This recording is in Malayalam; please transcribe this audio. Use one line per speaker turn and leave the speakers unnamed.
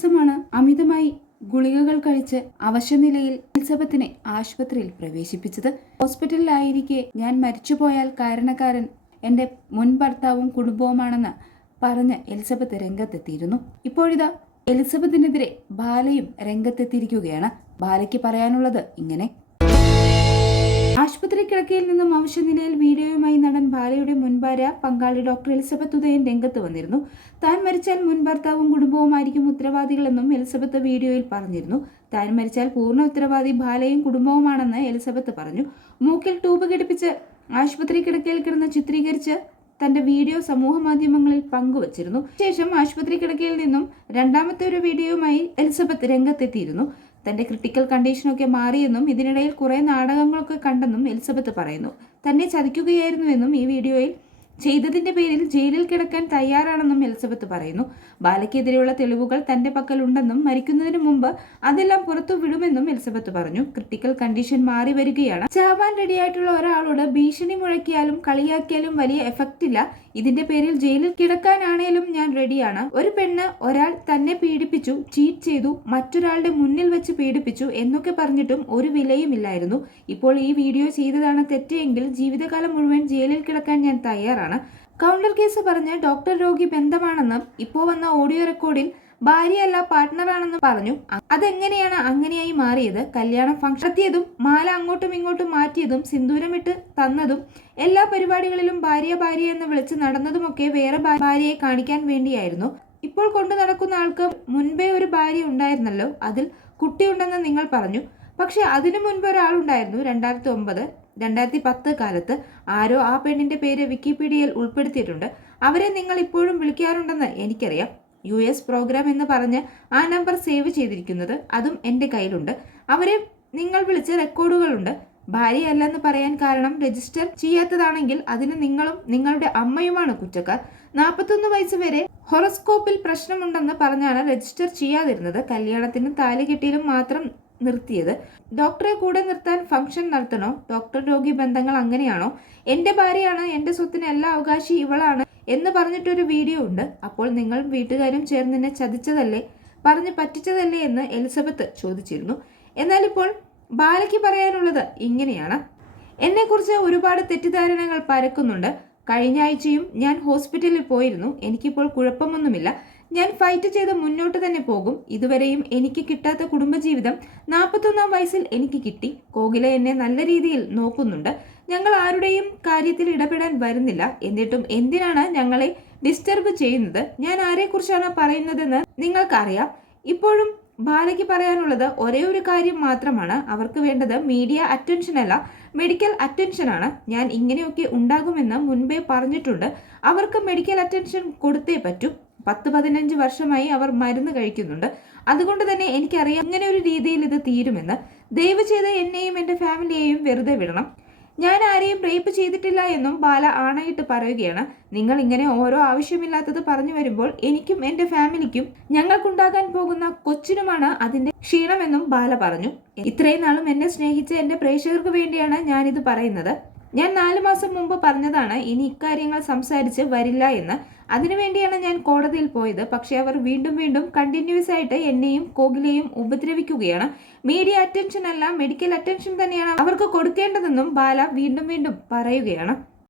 ദിവസമാണ് അമിതമായി ഗുളികകൾ കഴിച്ച് അവശനിലയിൽ എലിസബത്തിനെ ആശുപത്രിയിൽ പ്രവേശിപ്പിച്ചത്. ഹോസ്പിറ്റലിലായിരിക്കെ ഞാൻ മരിച്ചുപോയാൽ കാരണക്കാരൻ എന്റെ മുൻ ഭർത്താവും കുടുംബവുമാണെന്ന് പറഞ്ഞ് എലിസബത്ത് രംഗത്തെത്തിയിരുന്നു. ഇപ്പോഴിതാ എലിസബത്തിനെതിരെ ബാലയും രംഗത്തെത്തിയിരിക്കുകയാണ്. ബാലയ്ക്ക് പറയാനുള്ളത് ഇങ്ങനെ. ആശുപത്രി കിടക്കയിൽ നിന്നും അവശനിലയിൽ വീഡിയോയുമായി നടൻ ഭാര്യയുടെ മുൻഭാര്യ പങ്കാളി ഡോക്ടർ എലിസബത്ത് ഉദയൻ രംഗത്ത് വന്നിരുന്നു. താൻ മരിച്ചാൽ മുൻ ഭർത്താവും കുടുംബവുമായിരിക്കും ഉത്തരവാദികളെന്നും എലിസബത്ത് വീഡിയോയിൽ പറഞ്ഞിരുന്നു. താൻ മരിച്ചാൽ പൂർണ ഉത്തരവാദി ഭാലയും കുടുംബവുമാണെന്ന് എലിസബത്ത് പറഞ്ഞു. മൂക്കിൽ ട്യൂബ് ഘടിപ്പിച്ച് ആശുപത്രി കിടക്കയിൽ കിടന്ന് ചിത്രീകരിച്ച് തന്റെ വീഡിയോ സമൂഹ മാധ്യമങ്ങളിൽ പങ്കുവച്ചിരുന്നു. ശേഷം ആശുപത്രി കിടക്കയിൽ നിന്നും രണ്ടാമത്തെ ഒരു വീഡിയോയുമായി എലിസബത്ത് രംഗത്തെത്തിയിരുന്നു. തന്റെ ക്രിട്ടിക്കൽ കണ്ടീഷനൊക്കെ മാറിയെന്നും ഇതിനിടയിൽ കുറേ നാടകങ്ങളൊക്കെ കണ്ടെന്നും എലിസബത്ത് പറയുന്നു. തന്നെ ചതിക്കുകയായിരുന്നുവെന്നും ഈ വീഡിയോയിൽ ചെയ്തതിന്റെ പേരിൽ ജയിലിൽ കിടക്കാൻ തയ്യാറാണെന്നും എലിസബത്ത് പറയുന്നു. ബാലയ്ക്കെതിരെയുള്ള തെളിവുകൾ തന്റെ പക്കലുണ്ടെന്നും മരിക്കുന്നതിന് മുമ്പ് അതെല്ലാം പുറത്തു വിടുമെന്നും എലിസബത്ത് പറഞ്ഞു. ക്രിട്ടിക്കൽ കണ്ടീഷൻ മാറി വരികയാണ്. ചാവാൻ റെഡിയായിട്ടുള്ള ഒരാളോട് ഭീഷണി മുഴക്കിയാലും കളിയാക്കിയാലും വലിയ എഫക്റ്റ് ഇല്ല. ഇതിന്റെ പേരിൽ ജയിലിൽ കിടക്കാനാണേലും ഞാൻ റെഡിയാണ്. ഒരു പെണ്ണ് ഒരാൾ തന്നെ പീഡിപ്പിച്ചു ചീറ്റ് ചെയ്തു മറ്റൊരാളുടെ മുന്നിൽ വെച്ച് പീഡിപ്പിച്ചു എന്നൊക്കെ പറഞ്ഞിട്ടും ഒരു വിലയുമില്ലായിരുന്നു ഇപ്പോൾ ഈ വീഡിയോ ചെയ്തതാണ് തെറ്റെങ്കിൽ ജീവിതകാലം മുഴുവൻ ജയിലിൽ കിടക്കാൻ ഞാൻ തയ്യാറാണ്. കൗണ്ടർ കേസ് പറഞ്ഞ് ഡോക്ടർ രോഗി ബന്ധമാണെന്നും ഇപ്പോൾ വന്ന ഓഡിയോ റെക്കോർഡിൽ ഭാര്യയല്ല പാർട്ട്ണറാണെന്ന് പറഞ്ഞു. അതെങ്ങനെയാണ് അങ്ങനെയായി മാറിയത്? കല്യാണം ഫംഗ്ഷൻ നടത്തിയതും മാല അങ്ങോട്ടും ഇങ്ങോട്ടും മാറ്റിയതും സിന്ദൂരമിട്ട് തന്നതും എല്ലാ പരിപാടികളിലും ഭാര്യ ഭാര്യ എന്ന് വിളിച്ച് നടന്നതുമൊക്കെ വേറെ ഭാര്യയെ കാണിക്കാൻ വേണ്ടിയായിരുന്നു. ഇപ്പോൾ കൊണ്ടു നടക്കുന്ന ആൾക്ക് മുൻപേ ഒരു ഭാര്യ ഉണ്ടായിരുന്നല്ലോ. അതിൽ കുട്ടിയുണ്ടെന്ന് നിങ്ങൾ പറഞ്ഞു. പക്ഷെ അതിനു മുൻപ് ഒരാളുണ്ടായിരുന്നു രണ്ടായിരത്തി ഒമ്പത്. രണ്ടായിരത്തി പത്ത് കാലത്ത് ആരോ ആ പെണ്ണിന്റെ പേര് വിക്കിപീഡിയയിൽ ഉൾപ്പെടുത്തിയിട്ടുണ്ട്. അവരെ നിങ്ങൾ ഇപ്പോഴും വിളിക്കാറുണ്ടെന്ന് എനിക്കറിയാം. യു എസ് പ്രോഗ്രാം എന്ന് പറഞ്ഞ് ആ നമ്പർ സേവ് ചെയ്തിരിക്കുന്നത് അതും എന്റെ കയ്യിലുണ്ട്. അവരെ നിങ്ങൾ വിളിച്ച റെക്കോർഡുകളുണ്ട് ഭാര്യയല്ലെന്ന് പറയാൻ കാരണം രജിസ്റ്റർ ചെയ്യാത്തതാണെങ്കിൽ അതിന് നിങ്ങളും നിങ്ങളുടെ അമ്മയുമാണ് കുറ്റക്കാർ. നാൽപ്പത്തൊന്ന് വയസ്സ് വരെ ഹൊറോസ്കോപ്പിൽ പ്രശ്നമുണ്ടെന്ന് പറഞ്ഞാണ് രജിസ്റ്റർ ചെയ്യാതിരുന്നത്. കല്യാണത്തിനും താലി കെട്ടിയിലും മാത്രം നിർത്തിയത്. ഡോക്ടറെ കൂടെ നിർത്താൻ ഫംഗ്ഷൻ നടത്തണോ? ഡോക്ടർ രോഗി ബന്ധങ്ങൾ അങ്ങനെയാണോ? എന്റെ ഭാര്യയാണ് എന്റെ സ്വത്തിന് എല്ലാ അവകാശി ഇവളാണ്. എന്ന് പറഞ്ഞിട്ടൊരു വീഡിയോ ഉണ്ട്. അപ്പോൾ നിങ്ങൾ വീട്ടുകാരും ചേർന്ന് എന്നെ ചതിച്ചതല്ലേ? പറഞ്ഞ് പറ്റിച്ചതല്ലേ എന്ന് എലിസബത്ത് ചോദിച്ചിരുന്നു. എന്നാൽ ഇപ്പോൾ ബാലയ്ക്ക് പറയാനുള്ളത് ഇങ്ങനെയാണ്. എന്നെക്കുറിച്ച് ഒരുപാട് തെറ്റിദ്ധാരണകൾ പരക്കുന്നുണ്ട്. കഴിഞ്ഞ ആഴ്ചയും ഞാൻ ഹോസ്പിറ്റലിൽ പോയിരുന്നു. എനിക്കിപ്പോൾ കുഴപ്പമൊന്നുമില്ല. ഞാൻ ഫൈറ്റ് ചെയ്ത് മുന്നോട്ട് തന്നെ പോകും. ഇതുവരെയും എനിക്ക് കിട്ടാത്ത കുടുംബജീവിതം നാൽപ്പത്തൊന്നാം വയസ്സിൽ എനിക്ക് കിട്ടി. കോകില എന്നെ നല്ല രീതിയിൽ നോക്കുന്നുണ്ട്. ഞങ്ങൾ ആരുടെയും കാര്യത്തിൽ ഇടപെടാൻ വരുന്നില്ല. എന്നിട്ടും എന്തിനാണ് ഞങ്ങളെ ഡിസ്റ്റർബ് ചെയ്യുന്നത്? ഞാൻ ആരെക്കുറിച്ചാണ് പറയുന്നതെന്ന് നിങ്ങൾക്കറിയാം. ഇപ്പോഴും ബാലയ്ക്ക് പറയാനുള്ളത് ഒരേ ഒരു കാര്യം മാത്രമാണ്. അവർക്ക് വേണ്ടത് മീഡിയ അറ്റൻഷൻ അല്ല മെഡിക്കൽ അറ്റൻഷനാണ് ഞാൻ ഇങ്ങനെയൊക്കെ ഉണ്ടാകുമെന്ന് മുൻപേ പറഞ്ഞിട്ടുണ്ട്. അവർക്ക് മെഡിക്കൽ അറ്റൻഷൻ കൊടുത്തേ പറ്റൂ. പത്ത് പതിനഞ്ച് വർഷമായി അവർ മരുന്ന് കഴിക്കുന്നുണ്ട്. അതുകൊണ്ട് തന്നെ എനിക്കറിയാം ഇങ്ങനെ ഒരു രീതിയിൽ ഇത് തീരുമെന്ന്. ദയവ് ചെയ്ത് എന്നെയും എന്റെ ഫാമിലിയെയും വെറുതെ വിടണം. ഞാൻ ആരെയും റേപ്പ് ചെയ്തിട്ടില്ല എന്നും ബാല ആണയിട്ട് പറയുകയാണ്. നിങ്ങൾ ഇങ്ങനെ ഓരോ ആവശ്യമില്ലാത്തത് പറഞ്ഞു വരുമ്പോൾ എനിക്കും എന്റെ ഫാമിലിക്കും ഞങ്ങൾക്കുണ്ടാകാൻ പോകുന്ന കൊച്ചിനുമാണ് അതിന്റെ ക്ഷീണമെന്നും ബാല പറഞ്ഞു. ഇത്രയും നാളും എന്നെ സ്നേഹിച്ച എന്റെ പ്രേക്ഷകർക്ക് വേണ്ടിയാണ് ഞാനിത് പറയുന്നത്. ഞാൻ നാല് മാസം മുമ്പ് പറഞ്ഞതാണ് ഇനി ഇക്കാര്യങ്ങൾ സംസാരിച്ച് വരില്ല എന്ന്. അതിനുവേണ്ടിയാണ് ഞാൻ കോടതിയിൽ പോയത്. പക്ഷെ അവർ വീണ്ടും വീണ്ടും കണ്ടിന്യൂസ് ആയിട്ട് എന്നെയും കോകിലെയും ഉപദ്രവിക്കുകയാണ്. മീഡിയ അറ്റൻഷൻ അല്ല മെഡിക്കൽ അറ്റൻഷൻ തന്നെയാണ് അവർക്ക് കൊടുക്കേണ്ടതെന്നും ബാല വീണ്ടും വീണ്ടും പറയുകയാണ്.